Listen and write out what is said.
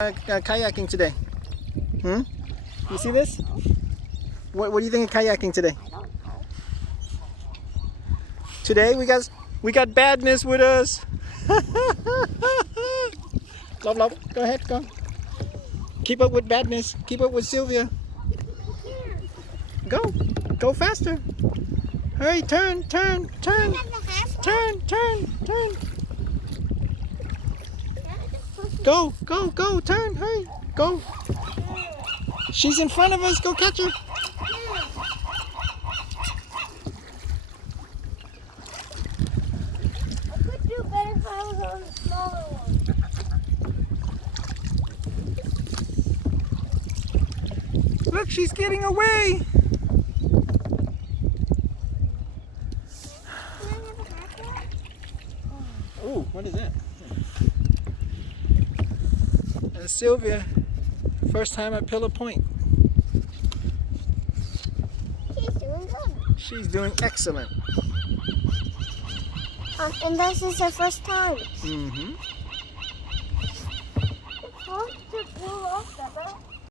Kayaking today? Hmm? You see this? What do you think of kayaking today? Today we got badness with us. Love, go ahead, go. Keep up with badness. Keep up with Sylvia. Go faster. Hurry, turn. Go, turn, hurry, go. She's in front of us, go catch her. I could do better if I was on the smaller one. Look, she's getting away. Oh, what is that? Sylvia, first time at Pillow Point. She's doing good. She's doing excellent. And this is her first time. Mm-hmm. It's hard to pull off the boat.